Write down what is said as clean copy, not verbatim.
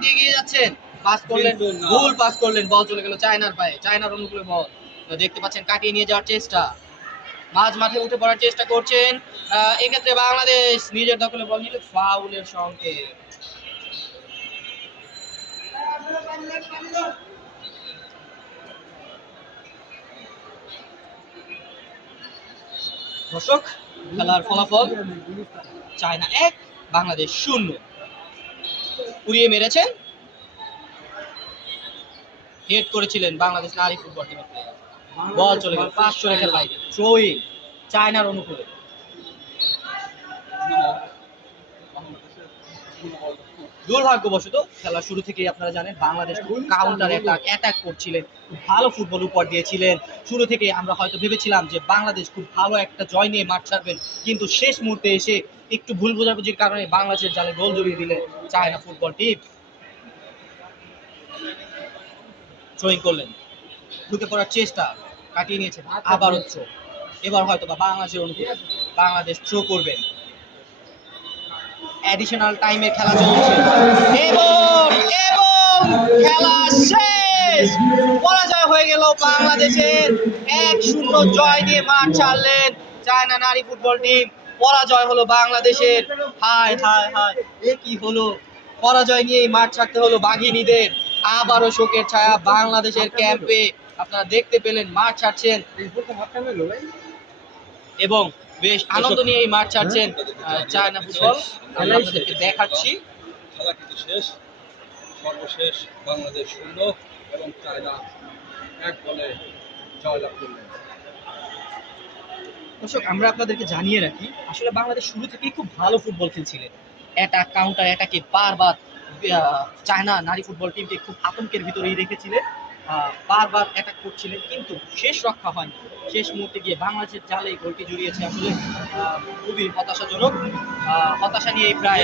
দিয়ে এগিয়ে যাচ্ছেন, পাস করলেন, ভুল পাস করলেন, বল চলে গেল চায়নার পায়ে, চায়নার অনুকূলে বল। দেখতে পাচ্ছেন কাটিয়ে নিয়ে যাওয়ার চেষ্টা, মাঝ মাঠে উঠে পড়ার চেষ্টা করছেন। এক্ষেত্রে বাংলাদেশ নিজের দখলে বল নিলে ফাউলের সংকেত। দর্শক, খেলার ফলাফল চায়না 1 বাংলাদেশ 0। উড়িয়ে মেরেছেন, হেড করেছিলেন বাংলাদেশ নারী ফুটবল টিমের প্লেয়ার, বল চলে গেল 500 রেখার বাইরে, থ্রোইং চায়নার অনুকূলে। দুর্ভাগ্যবশত খেলা শুরু থেকেই আপনারা জানেন বাংলাদেশ কাউন্টার অ্যাটাক করছিলেন, খুব ভালো ফুটবল উপহার দিয়েছিলেন। শুরু থেকে আমরা হয়তো ভেবেছিলাম যে বাংলাদেশ খুব ভালো একটা জয় নিয়ে মাঠ ছাড়বেন, কিন্তু শেষ মুহূর্তে এসে একটু ভুল বোঝাবুঝির কারণে বাংলাদেশের জালে গোল জড়িয়ে দিলেন চায়না ফুটবল টিম। থ্রোইং করলেন, ঢুকে পড়ার চেষ্টা, কাটিয়ে নিয়েছেন, আবার হচ্ছে এবার হয়তো বা বাংলাদেশের অনুকূলে বাংলাদেশ থ্রো করবেন। অ্যাডিশনাল টাইমে খেলা চলছে এবং খেলা শেষ, পরাজয় হয়ে গেল বাংলাদেশের। 1-0 জয় নিয়ে মাঠ ছাড়লেন চায়না নারী ফুটবল টিম, পরাজয় হলো বাংলাদেশের। হায় হায় হায়, এ কি হলো, পরাজয় নিয়েই মাঠ ছাড়তে হলো বাঘিনীদের। আবারও শোকের ছায়া বাংলাদেশের ক্যাম্পে, আপনারা দেখতে পেলেন মাঠ ছাড়ছেন এবং বেশ আনন্দ নিয়ে এই মাঠ ছাড়ছেন চায়না ফুটবল। আমরা আপনাদেরকে দেখাচ্ছি খেলা কিন্তু শেষ, সর্বশেষ বাংলাদেশ 0 এবং চায়না 1 গোলে জয়লাভ করলেন। দর্শক, আমরা আপনাদেরকে জানিয়ে রাখি আসলে বাংলাদেশ শুরু থেকেই খুব ভালো ফুটবল খেলছিলেন, অ্যাটাক কাউন্টার অ্যাটাকে বারবার চায়না নারী ফুটবল টিমকে খুব আতঙ্কের ভিতরেই রেখেছিলেন, বারবার অ্যাটাক করছিলেন, কিন্তু শেষ রক্ষা হয়নি। শেষ মুহূর্তে গিয়ে বাংলাদেশের জালে গোলটি জড়িয়েছে, আসলে খুবই হতাশাজনক। হতাশা নিয়ে প্রায়